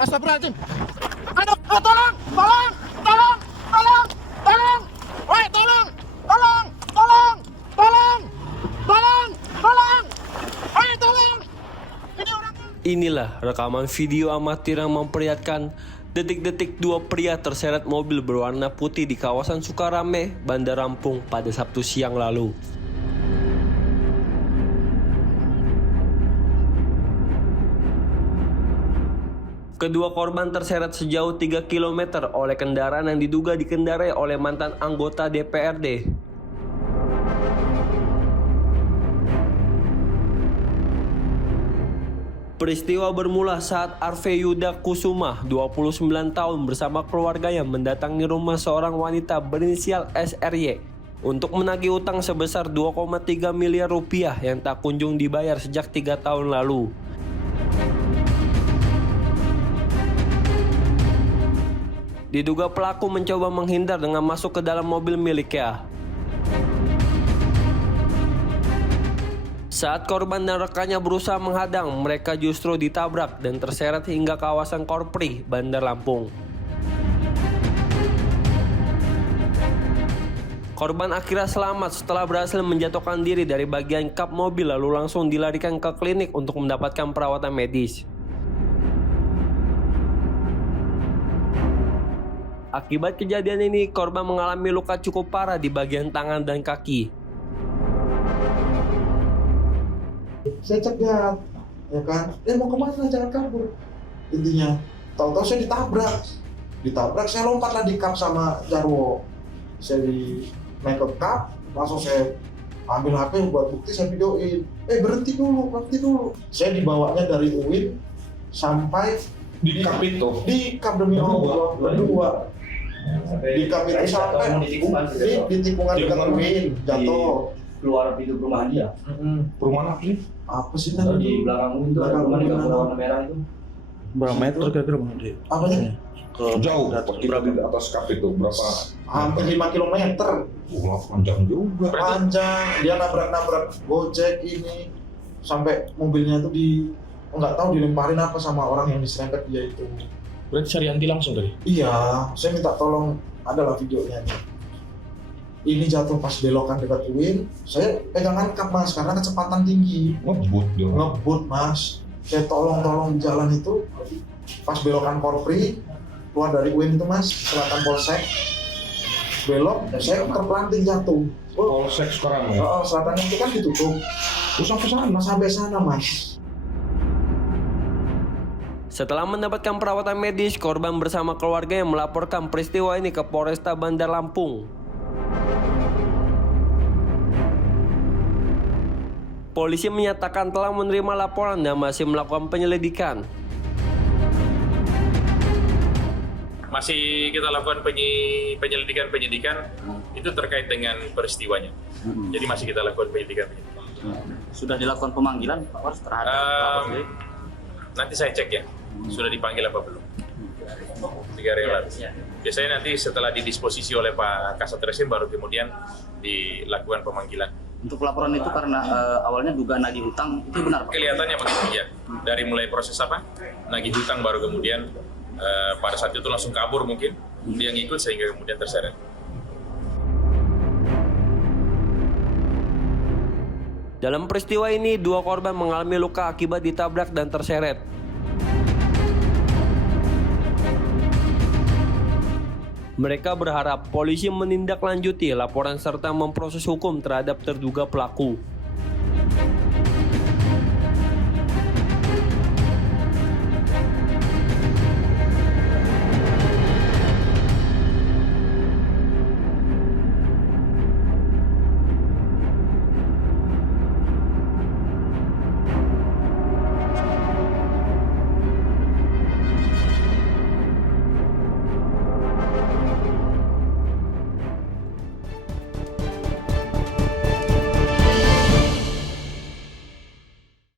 Astagfirullahaladzim. Aduh, oh, tolong, tolong, tolong, tolong, tolong. Woi, tolong, tolong, tolong, tolong, tolong, tolong. Woi, tolong. Ini orang. Inilah rekaman video amatir yang memperlihatkan detik-detik dua pria terseret mobil berwarna putih di kawasan Sukarame, Bandar Lampung pada Sabtu siang lalu. Kedua korban terseret sejauh 3 km oleh kendaraan yang diduga dikendarai oleh mantan anggota DPRD. Peristiwa bermula saat Arve Yuda Kusuma, 29 tahun bersama keluarganya mendatangi rumah seorang wanita berinisial SRY untuk menagih utang sebesar 2,3 miliar rupiah yang tak kunjung dibayar sejak 3 tahun lalu. Diduga pelaku mencoba menghindar dengan masuk ke dalam mobil miliknya. Saat korban dan rekannya berusaha menghadang, mereka justru ditabrak dan terseret hingga kawasan Korpri, Bandar Lampung. Korban akhirnya selamat setelah berhasil menjatuhkan diri dari bagian kap mobil lalu langsung dilarikan ke klinik untuk mendapatkan perawatan medis. Akibat kejadian ini, korban mengalami luka cukup parah di bagian tangan dan kaki. Saya cegat, ya kan? Mau kemana? Jangan kabur. Intinya, tahu-tahu saya ditabrak. Saya lompatlah di kap sama Jarwo. Saya naik ke kap, langsung saya ambil HP buat bukti, saya videoin. Berhenti dulu. Saya dibawanya dari UIN sampai di kap itu. Di kap demi Allah, berdua. Di kap itu sampai di tikungan dekat UIN, jatuh. Keluar pintu perumahan dia. Perumahan apa sih? Apa sih Kalau tadi? di belakang itu ada rumah di warna merah itu. Berapa meter kira-kira Bang? Apanya? Jauh. Kita di atas kap itu berapa? Hampir 5 km. Panjang juga. Panjang. Dia nabrak Gojek ini sampai mobilnya itu nggak tahu dilemparin apa sama orang yang diserempet dia itu. Berarti Saryanti langsung tadi? Iya, saya minta tolong, adalah videonya nih. Ini jatuh pas belokan dekat UIN, saya pegangan kap mas karena kecepatan tinggi. Ngebut mas, saya tolong di jalan itu pas belokan Korpri keluar dari UIN itu mas, selatan Polsek belok, saya terpelanting jatuh. Polsek sekarang ya? Selatannya itu kan ditutup. Sampai sana mas. Setelah mendapatkan perawatan medis, korban bersama keluarganya melaporkan peristiwa ini ke Polresta Bandar Lampung. Polisi menyatakan telah menerima laporan dan masih melakukan penyelidikan. Masih kita lakukan penyelidikan itu terkait dengan peristiwanya. Jadi masih kita lakukan penyelidikan. Sudah dilakukan pemanggilan Pak Wars terhadap pelapor sendiri? Nanti saya cek ya, sudah dipanggil apa belum. 3 hari yang lalu. Biasanya nanti setelah didisposisi oleh Pak Kasat Reskrim baru kemudian dilakukan pemanggilan. Untuk laporan itu karena awalnya dugaan nagih hutang, itu benar Pak? Kelihatannya begitu ya. Dari mulai proses nagih hutang baru kemudian pada saat itu langsung kabur mungkin. Dia ngikut sehingga kemudian terseret. Dalam peristiwa ini, 2 korban mengalami luka akibat ditabrak dan terseret. Mereka berharap polisi menindaklanjuti laporan serta memproses hukum terhadap terduga pelaku.